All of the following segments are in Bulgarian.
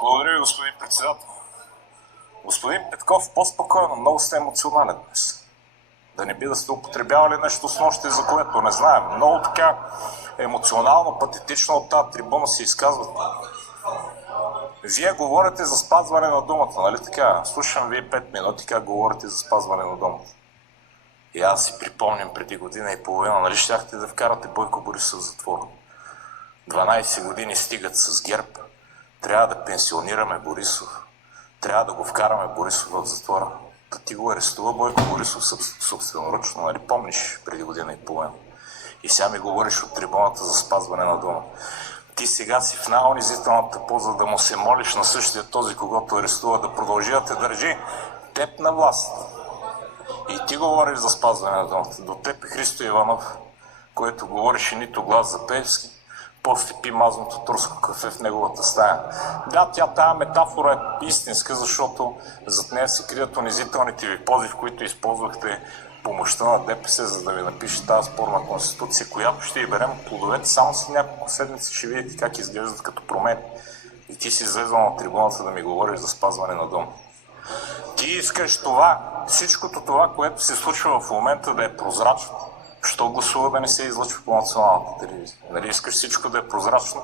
Благодаря ви, господин председател. Господин Петков, по-спокойно, много сте емоционален днес. Да не би да сте употребявали нещо с нощи, за което не знаем. Много така емоционално, патетично от тази трибуна се изказват. Вие говорите за спазване на думата, нали така? Слушам вие 5 минути как говорите за спазване на думата. И аз си припомням преди година и половина, нали щяхте да вкарате Бойко Борисов в затвора. 12 години стигат с ГЕРБ. Трябва да пенсионираме Борисов. Трябва да го вкараме Борисов в затвора. Да ти го арестува Бойко Борисов собственоръчно, нали помниш преди година и половина. И сега ми говориш от трибуната за спазване на дума. Ти сега си в най-унизителната поза да му се молиш на същия този, когато арестува, да продължи да те държи теб на власт. И ти говориш за спазване на думата. До теб е Христо Иванов, който говореше нито глас за Певски, после пи мазното турско кафе в неговата стая. Да, тая метафора е истинска, защото зад нея се крият унизителните ви пози, в които използвахте помощта на ДПС, за да ви напише тази спорна конституция, която ще и берем плодовете само след няколко седмици, ще видите как изглеждат като промени. И ти си излезъл на трибуната да ми говориш за спазване на дума. Ти искаш всичкото това, което се случва в момента да е прозрачно. Що гласува да не се излъчва по националната телевизия? Нали искаш всичко да е прозрачно?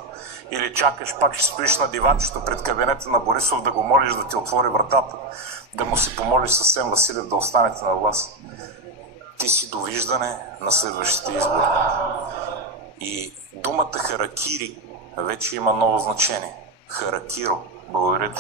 Или чакаш, пак ще стоиш на диванчето пред кабинета на Борисов да го молиш да ти отвори вратата, да му се помолиш с Асен Василев да останете на власт? Ти си довиждане на следващите избори. И думата харакири вече има ново значение. Харакиро. Благодаря.